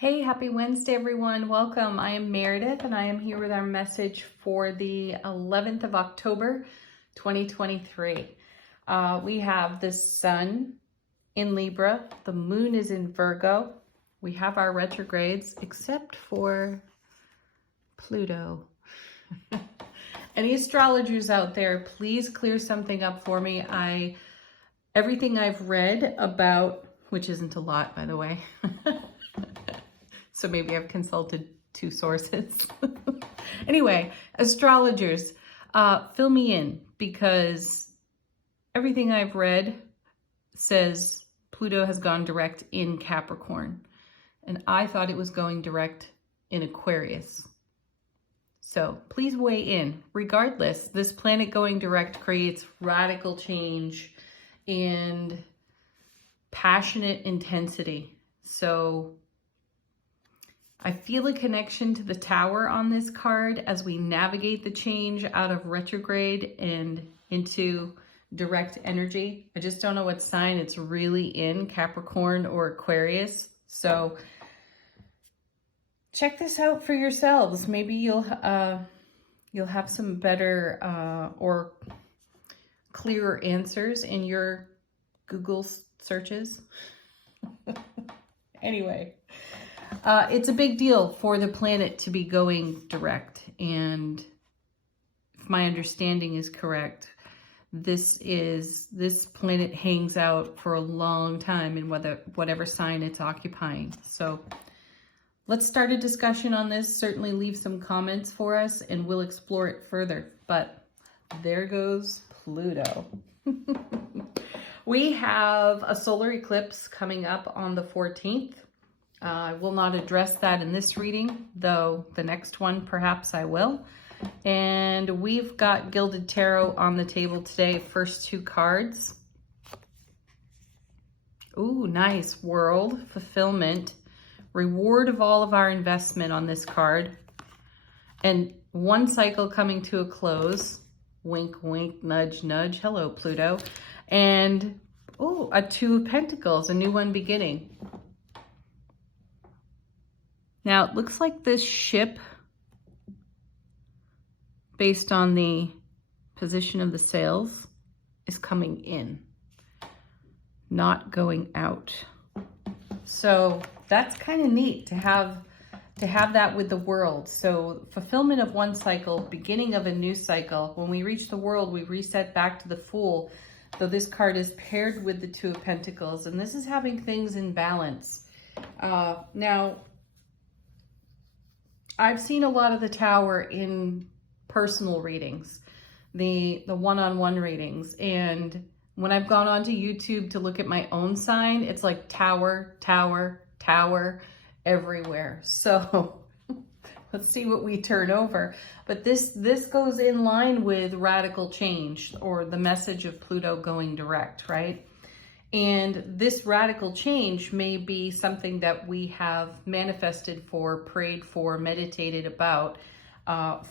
Hey, happy Wednesday, everyone. Welcome. I am Meredith, and I am here with our message for the 11th of October, 2023. We have the sun in Libra. The moon is in Virgo. We have our retrogrades, except for Pluto. Any astrologers out there, please clear something up for me. Everything I've read about, which isn't a lot, by the way, so maybe I've consulted two sources. Anyway, astrologers, fill me in, because everything I've read says Pluto has gone direct in Capricorn, and I thought it was going direct in Aquarius. So please weigh in. Regardless, this planet going direct creates radical change and passionate intensity. So I feel a connection to the Tower on this card as we navigate the change out of retrograde and into direct energy. I just don't know what sign it's really in, Capricorn or Aquarius. So check this out for yourselves. Maybe you'll have some better or clearer answers in your Google searches. Anyway. It's a big deal for the planet to be going direct, and if my understanding is correct, this planet hangs out for a long time in whatever sign it's occupying. So let's start a discussion on this. Certainly leave some comments for us and we'll explore it further. But there goes Pluto. We have a solar eclipse coming up on the 14th. I will not address that in this reading, though the next one perhaps I will. And we've got Gilded Tarot on the table today. First two cards. Ooh, nice. World, fulfillment, reward of all of our investment on this card. And one cycle coming to a close. Wink, wink, nudge, nudge. Hello, Pluto. And, oh, a Two of Pentacles, a new one beginning. Now, it looks like this ship, based on the position of the sails, is coming in, not going out. So that's kind of neat to have that with the world. So fulfillment of one cycle, beginning of a new cycle. When we reach the world, we reset back to the Fool, though this card is paired with the Two of Pentacles, and this is having things in balance. Now, I've seen a lot of the Tower in personal readings, the one-on-one readings. And when I've gone onto YouTube to look at my own sign, it's like Tower, Tower, Tower everywhere. So let's see what we turn over. But this goes in line with radical change, or the message of Pluto going direct, right? And this radical change may be something that we have manifested for, prayed for, meditated about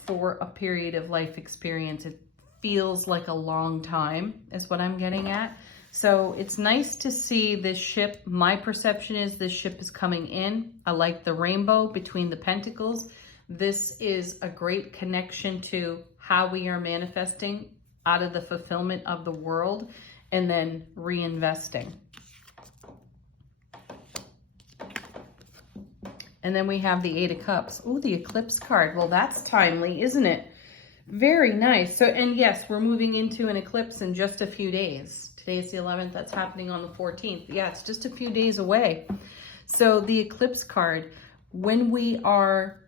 for a period of life experience. It feels like a long time is what I'm getting at. So it's nice to see this ship. My perception is this ship is coming in. I like the rainbow between the pentacles. This is a great connection to how we are manifesting out of the fulfillment of the world, and then reinvesting. And then we have the Eight of Cups. Oh, the Eclipse card. Well, that's timely, isn't it? Very nice. So, and yes, we're moving into an eclipse in just a few days. Today's the 11th. That's happening on the 14th. Yeah, it's just a few days away. So the Eclipse card, when we are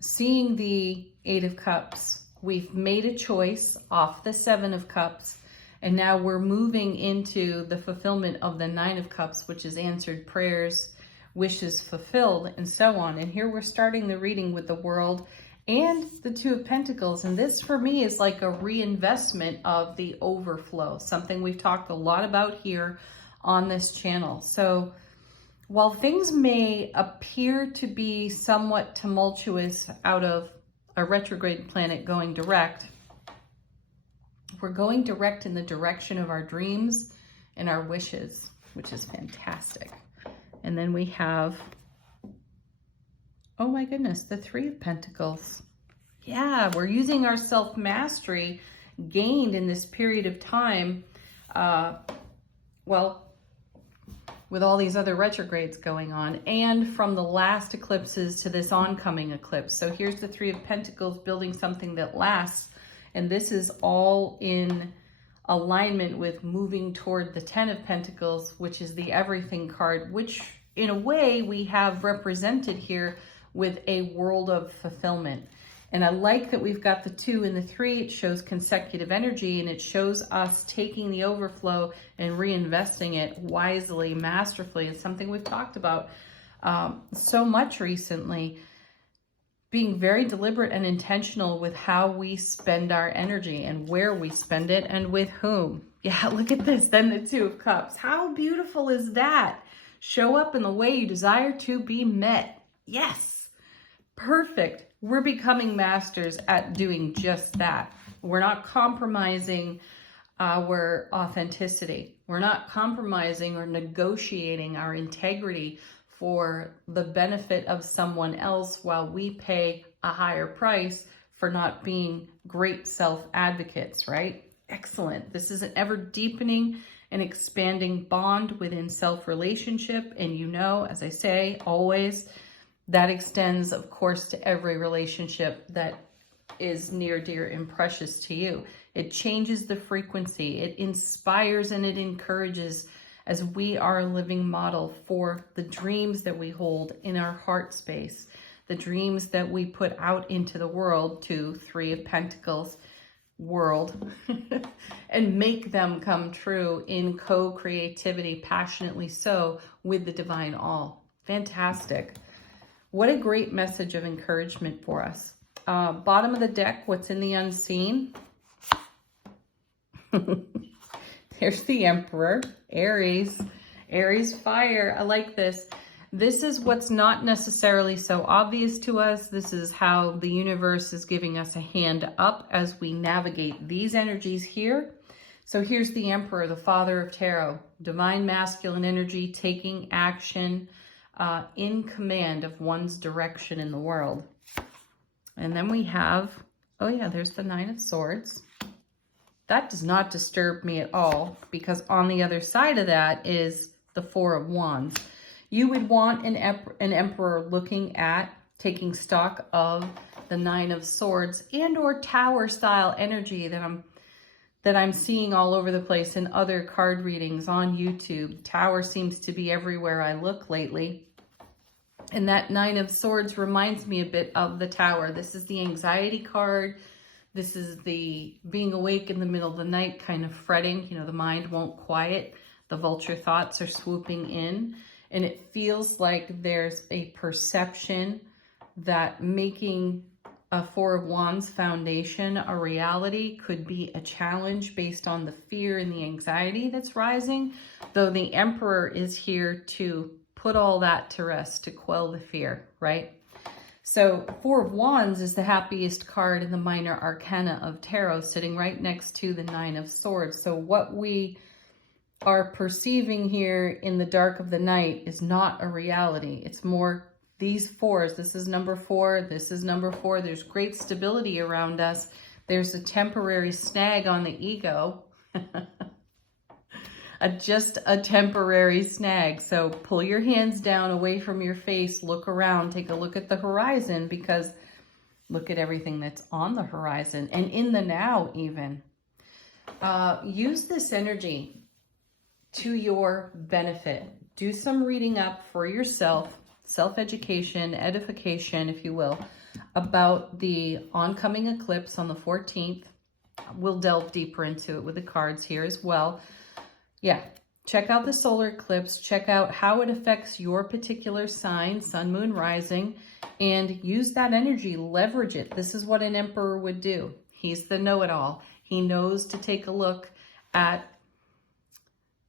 seeing the Eight of Cups, we've made a choice off the Seven of Cups. And now we're moving into the fulfillment of the Nine of Cups, which is answered prayers, wishes fulfilled, and so on. And here we're starting the reading with the World and the Two of Pentacles. And this, for me, is like a reinvestment of the overflow, something we've talked a lot about here on this channel. So while things may appear to be somewhat tumultuous out of a retrograde planet going direct, we're going direct in the direction of our dreams and our wishes, which is fantastic. And then we have Oh my goodness, the Three of Pentacles. Yeah, we're using our self-mastery gained in this period of time. Well, with all these other retrogrades going on, and from the last eclipses to this oncoming eclipse. So here's the Three of Pentacles building something that lasts, and this is all in alignment with moving toward the Ten of Pentacles, which is the Everything card, which in a way we have represented here with a world of fulfillment. And I like that we've got the 2 and the 3. It shows consecutive energy, and it shows us taking the overflow and reinvesting it wisely, masterfully. It's something we've talked about so much recently. Being very deliberate and intentional with how we spend our energy and where we spend it and with whom. Yeah, look at this. Then the 2 of Cups. How beautiful is that? Show up in the way you desire to be met. Yes. Perfect. We're becoming masters at doing just that. We're not compromising our authenticity. We're not compromising or negotiating our integrity for the benefit of someone else while we pay a higher price for not being great self-advocates, right? Excellent. This is an ever deepening and expanding bond within self-relationship. And you know, as I say, always, that extends, of course, to every relationship that is near, dear, and precious to you. It changes the frequency. It inspires and it encourages, as we are a living model for the dreams that we hold in our heart space, the dreams that we put out into the world, to Three of Pentacles world, and make them come true in co-creativity, passionately so, with the divine all. Fantastic. What a great message of encouragement for us. Bottom of the deck, what's in the unseen? There's the Emperor, Aries fire. I like this. This is what's not necessarily so obvious to us. This is how the universe is giving us a hand up as we navigate these energies here. So here's the Emperor, the father of tarot, divine masculine energy, taking action, in command of one's direction in the world. And then we have, oh yeah, there's the Nine of Swords. That does not disturb me at all, because on the other side of that is the Four of Wands. You would want an emperor looking at taking stock of the Nine of Swords and or Tower style energy that I'm seeing all over the place in other card readings on YouTube. Tower seems to be everywhere I look lately. And that Nine of Swords reminds me a bit of the Tower. This is the anxiety card. This is the being awake in the middle of the night, kind of fretting. You know, the mind won't quiet. The vulture thoughts are swooping in. And it feels like there's a perception that making a Four of Wands foundation a reality could be a challenge based on the fear and the anxiety that's rising. Though the Emperor is here to put all that to rest, to quell the fear, right? So Four of Wands is the happiest card in the minor arcana of tarot, sitting right next to the Nine of Swords. So what we are perceiving here in the dark of the night is not a reality. It's more these fours. This is number 4. This is number 4. There's great stability around us. There's a temporary snag on the ego. Just a temporary snag. So pull your hands down away from your face, look around, take a look at the horizon, because look at everything that's on the horizon and in the now even. Use this energy to your benefit. Do some reading up for yourself, self-education, edification, if you will, about the oncoming eclipse on the 14th. We'll delve deeper into it with the cards here as well. Yeah, check out the solar eclipse, check out how it affects your particular sign, sun, moon, rising, and use that energy, leverage it. This is what an emperor would do. He's the know-it-all. He knows to take a look at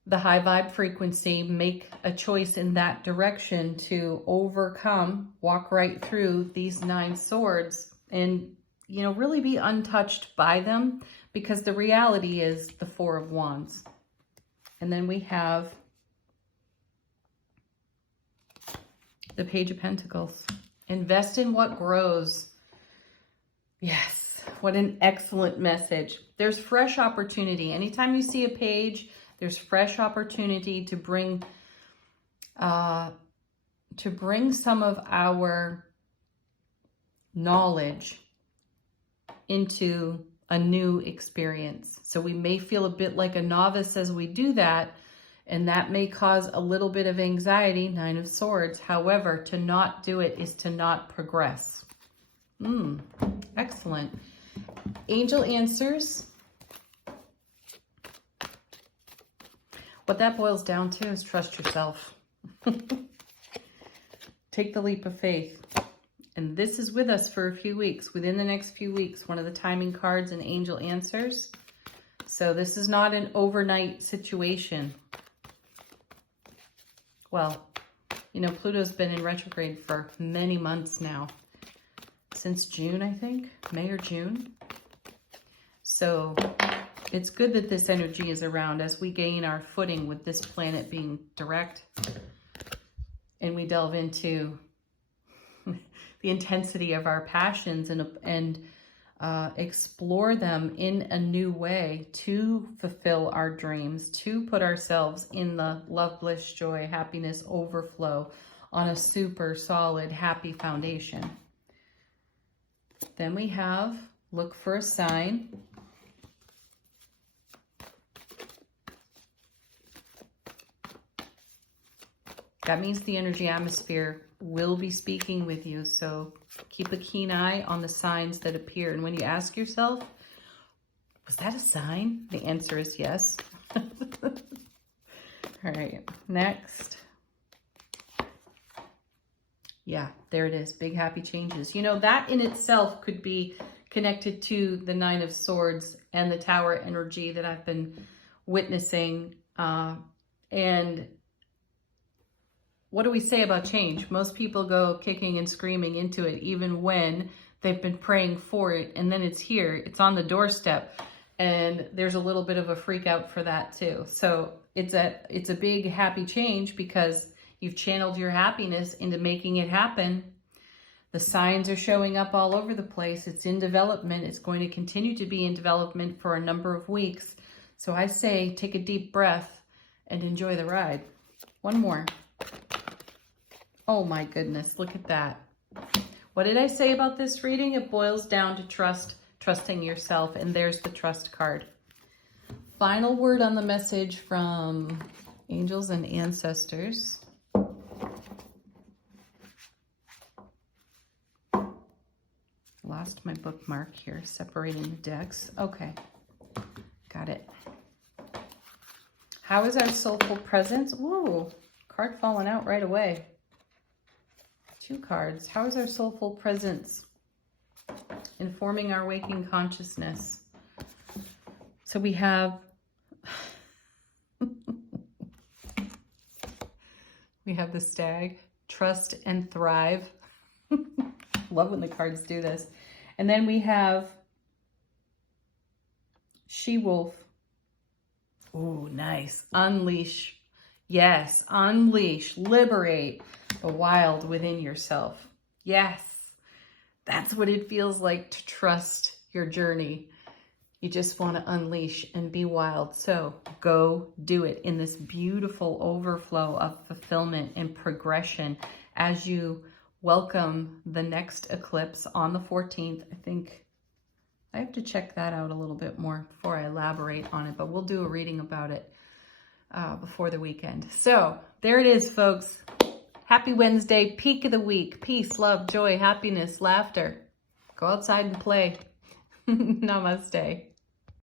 the high vibe frequency, make a choice in that direction to overcome, walk right through these 9 swords and, you know, really be untouched by them, because the reality is the Four of Wands. And then we have the Page of Pentacles. Invest in what grows. Yes, what an excellent message. There's fresh opportunity. Anytime you see a page, there's fresh opportunity to bring some of our knowledge into a new experience. So we may feel a bit like a novice as we do that, and that may cause a little bit of anxiety, Nine of Swords. However, to not do it is to not progress. Excellent. Angel answers. What that boils down to is trust yourself. Take the leap of faith. And this is with us for a few weeks. Within the next few weeks, one of the timing cards in Angel Answers. So this is not an overnight situation. Well, you know, Pluto's been in retrograde for many months now. Since June, I think. May or June. So it's good that this energy is around as we gain our footing with this planet being direct. And we delve into the intensity of our passions and explore them in a new way to fulfill our dreams, to put ourselves in the love, bliss, joy, happiness, overflow on a super solid, happy foundation. Then we have look for a sign. That means the energy atmosphere will be speaking with you. So keep a keen eye on the signs that appear. And when you ask yourself, was that a sign? The answer is yes. All right, next. Yeah, there it is. Big happy changes. You know, that in itself could be connected to the Nine of Swords and the Tower energy that I've been witnessing. And what do we say about change? Most people go kicking and screaming into it, even when they've been praying for it. And then it's here, it's on the doorstep. And there's a little bit of a freak out for that too. So it's a big happy change because you've channeled your happiness into making it happen. The signs are showing up all over the place. It's in development. It's going to continue to be in development for a number of weeks. So I say take a deep breath and enjoy the ride. One more. Oh my goodness, look at that. What did I say about this reading? It boils down to trusting yourself, and there's the trust card. Final word on the message from angels and ancestors. Lost my bookmark here, separating the decks. Okay, got it. How is our soulful presence? Ooh, card falling out right away. 2 cards. How is our soulful presence informing our waking consciousness? So we have the stag, trust and thrive. Love when the cards do this. And then we have she-wolf. Ooh, nice. Unleash. Yes, unleash, liberate the wild within yourself. Yes, that's what it feels like to trust your journey. You just want to unleash and be wild. So go do it in this beautiful overflow of fulfillment and progression as you welcome the next eclipse on the 14th. I think I have to check that out a little bit more before I elaborate on it, but we'll do a reading about it before the weekend. So there it is, folks. Happy Wednesday, peak of the week. Peace, love, joy, happiness, laughter. Go outside and play. Namaste.